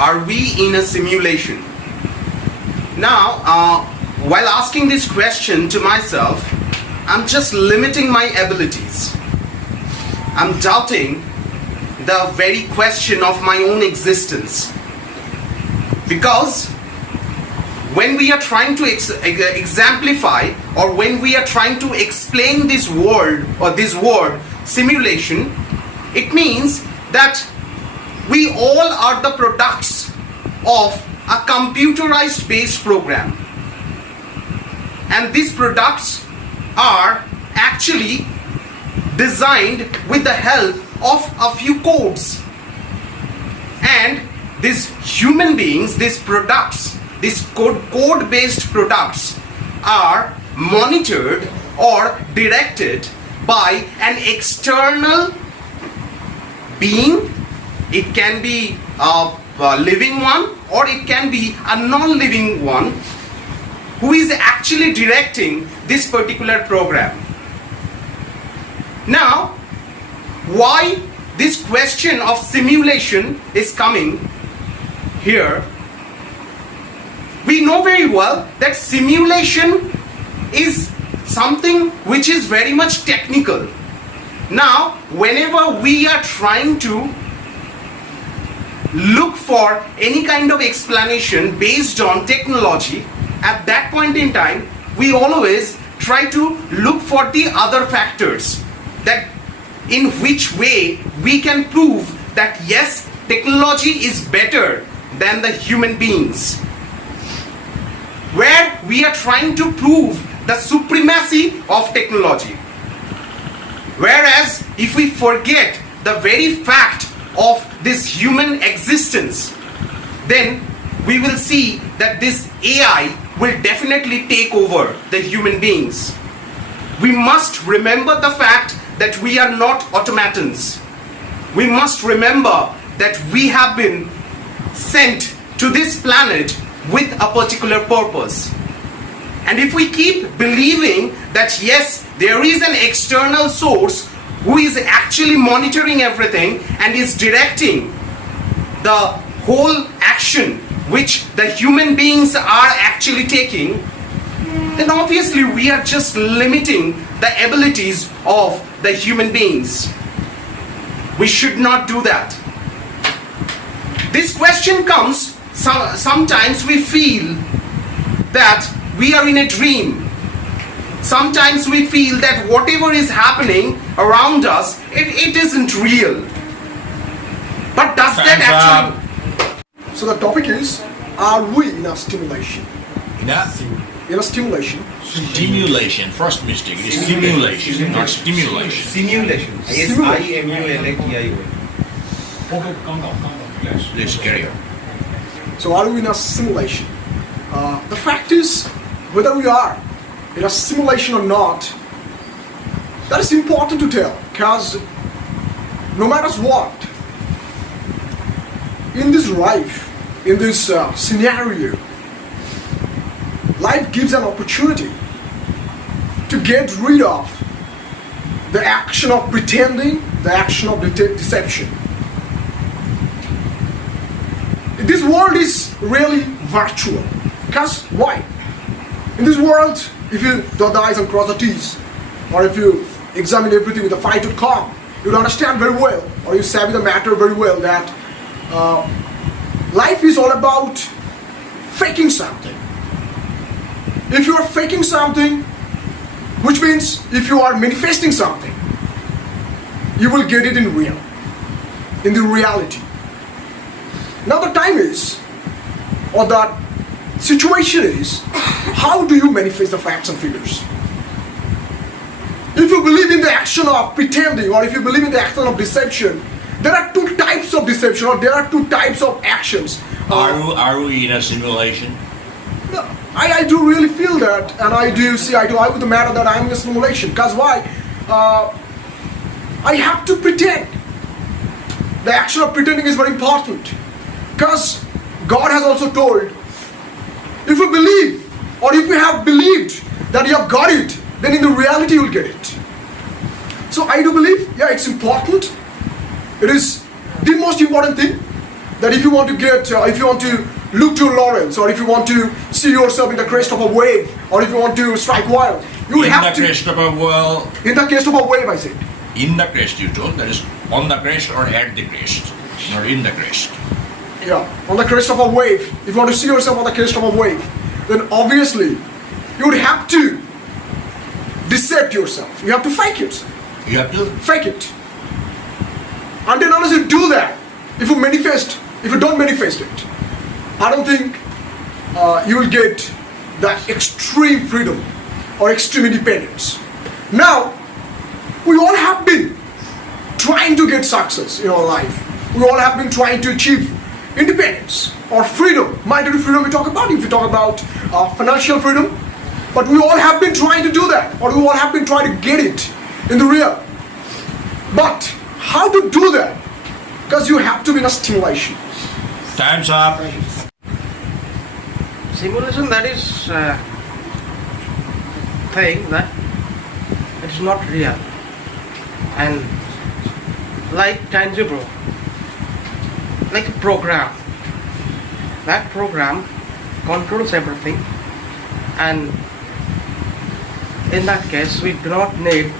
are we in a simulation? Now, while asking this question to myself, I'm just limiting my abilities. I'm doubting the very question of my own existence. Because when we are trying to exemplify, or when we are trying to explain this word or this word simulation, it means that we all are the products of a computerized based program, and these products are actually designed with the help of a few codes. And these human beings, these products, these code based products are monitored or directed by an external being. It can be a living one, or it can be a non-living one, who is actually directing this particular program. Now, why this question of simulation is coming here? We know very well that simulation is something which is very much technical. Now, whenever we are trying to look for any kind of explanation based on technology, at that point in time, we always try to look for the other factors, that in which way we can prove that yes, technology is better than the human beings, where we are trying to prove the supremacy of technology. Whereas if we forget the very fact of this human existence, then we will see that this AI will definitely take over the human beings. We must remember the fact that we are not automatons. We must remember that we have been sent to this planet with a particular purpose. And if we keep believing that yes, there is an external source who is actually monitoring everything and is directing the whole action which the human beings are actually taking, then obviously we are just limiting the abilities of the human beings. We should not do that. This question comes, sometimes we feel that we are in a dream. Sometimes we feel that whatever is happening around us, it isn't real. But does that actually... So the topic is, are we in a stimulation? In a In a stimulation. stimulation. First mistake. It is simulation, not stimulation. Simulation. S-I-M-U-L-A-T-I-O-N. Let's carry on. So are we in a simulation? The fact is, whether we are in a simulation or not, that is important to tell, because no matter what, in this life, in this scenario, life gives an opportunity to get rid of the action of pretending, the action of deception. This world is really virtual. Because why? In this world, if you dot the I's and cross the T's, or if you examine everything with a fine-tooth comb, you'll understand very well, or you savvy the matter very well, that life is all about faking something. If you are faking something, which means if you are manifesting something, you will get it in the reality. Now the time is, or the situation is, how do you manifest the facts and figures? If you believe in the action of pretending, or if you believe in the action of deception, there are two types of deception, or there are two types of actions. Are we in a simulation? No, I do really feel that, and I do see eye to eye with the matter that I'm in a simulation. Because why? I have to pretend. The action of pretending is very important. Because God has also told, if you believe, or if you have believed that you have got it, then in the reality you will get it. So I do believe, yeah, it's important. It is the most important thing. that if you want to if you want to look to laurels, or if you want to see yourself in the crest of a wave, or if you want to strike wild, you would In have the to. crest of a well, In the crest of a wave, I said. in the crest you told, that is on the crest or at the crest, not in the crest. Yeah, on the crest of a wave. If you want to see yourself on the crest of a wave, then obviously you would have to deceptive yourself. You have to fake yourself. You have to Fake it. Until unless you do that, if you don't manifest it, I don't think you will get the extreme freedom or extreme independence. Now, we all have been trying to get success in our life. We all have been trying to achieve independence or freedom. Monetary freedom we talk about, if we talk about financial freedom. But we all have been trying to do that, or we all have been trying to get it in the real. But how to do that? Because you have to be in a stimulation. time's up. Simulation, that is thing that it is not real, and like tangible, like a program. That program controls everything, and in that case we do not need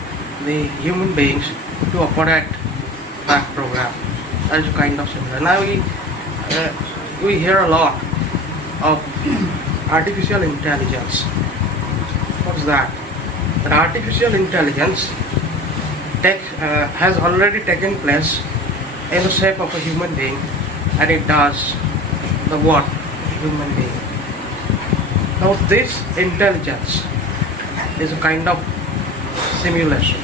the human beings to operate that program. That is kind of similar. Now we hear a lot of artificial intelligence. What's that? That artificial intelligence has already taken place in the shape of a human being, and it does the what? Human being. Now this intelligence is a kind of simulation,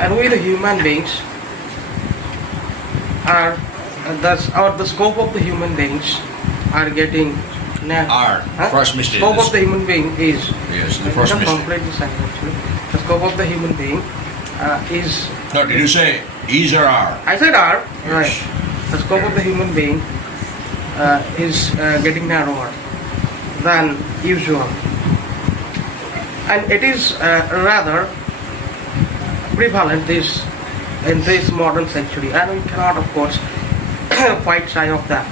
and we the human beings are the scope of the human beings are getting First mistake. Scope of the human being is Yes, the first not mistake. completely sentence, actually. The scope of the human being is, No, did you say is or are? I said are, right. The scope of the human being is getting narrower than usual, and it is rather prevalent in this modern century, and we cannot of course fight shy of that.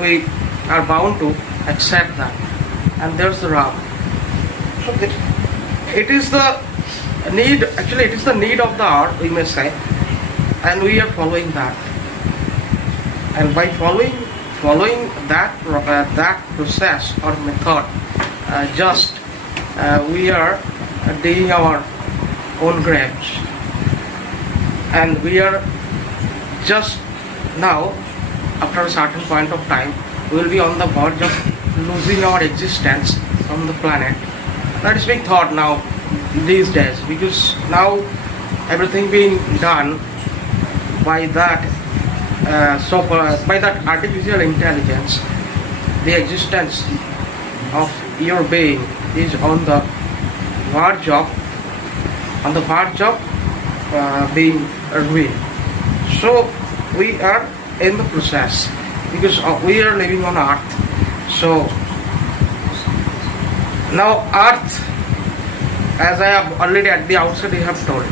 We are bound to accept that, and there's the rub. So it is the need, actually it is the need of the hour, we may say, and we are following that, and by following that process or method, we are digging our own graves, and we are just now, after a certain point of time, we will be on the verge of losing our existence on the planet. That is being thought now these days, because now everything being done by that by that artificial intelligence, the existence of your being is on the verge of being ruined. So we are in the process, because we are living on Earth. So now Earth, as I have already at the outset I have told,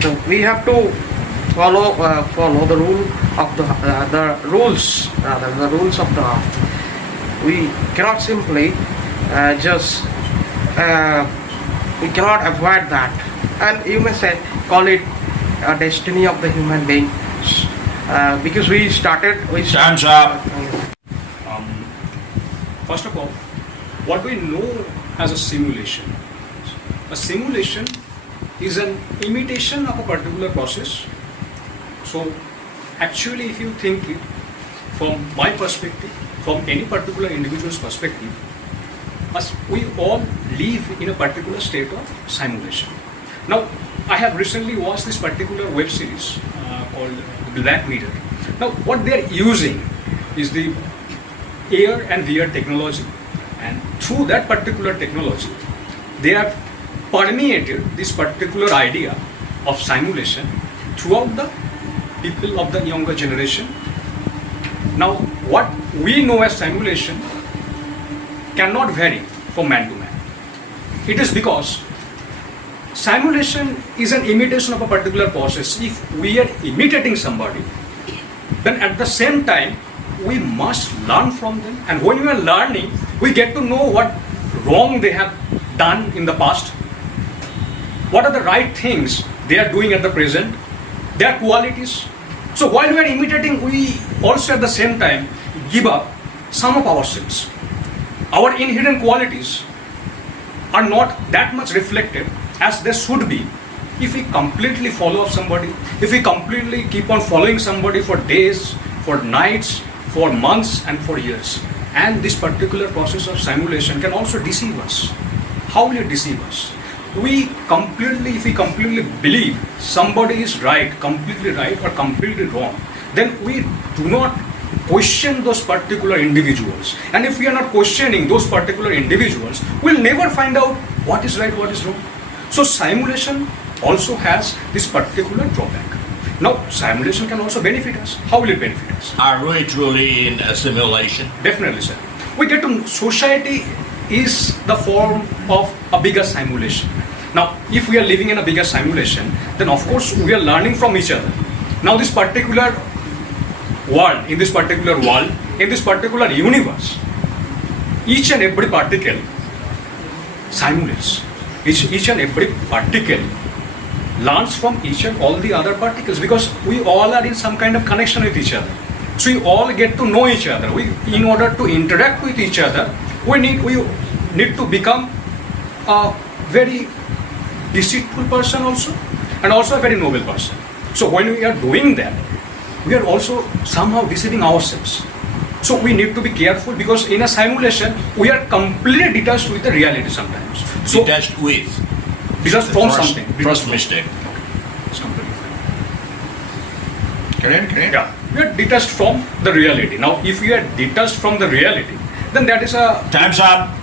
so we have to follow the rule of the rules of the Earth. We cannot simply we cannot avoid that, and you may say call it a destiny of the human being, because we started. Time's up. First of all, what we know as a simulation. A simulation is an imitation of a particular process. So actually, if you think it from my perspective, from any particular individual's perspective, we all live in a particular state of simulation. Now, I have recently watched this particular web series called Black Mirror. Now, what they are using is the AR and VR technology, and through that particular technology, they have permeated this particular idea of simulation throughout the people of the younger generation. Now, what we know as simulation cannot vary from man to man. It is because simulation is an imitation of a particular process. If we are imitating somebody, then at the same time, we must learn from them. And when we are learning, we get to know what wrong they have done in the past, what are the right things they are doing at the present, their qualities. So while we are imitating, we also at the same time give up some of ourselves. Our inherent qualities are not that much reflected as they should be if we completely follow up somebody, if we completely keep on following somebody for days, for nights, for months and for years. And this particular process of simulation can also deceive us. How will it deceive us? If we completely believe somebody is completely right or completely wrong, then we do not question those particular individuals. And if we are not questioning those particular individuals, we'll never find out what is right, what is wrong. So simulation also has this particular drawback. Now, simulation can also benefit us. How will it benefit us? Are we truly in a simulation? Definitely, sir. We get to society is the form of a bigger simulation. Now, if we are living in a bigger simulation, then of course we are learning from each other. Now, this particular world, in this particular universe, each and every particle simulates. Each and every particle learns from each and all the other particles, because we all are in some kind of connection with each other. So we all get to know each other. In order to interact with each other, we need to become a very deceitful person also, and also a very noble person. So when we are doing that, we are also somehow deceiving ourselves. So we need to be careful, because in a simulation, we are completely detached with the reality sometimes. So Detached with. detached from something. First mistake. It's completely fine. Correct? Yeah, we are detached from the reality. Now, if we are detached from the reality, then that is a Time's up.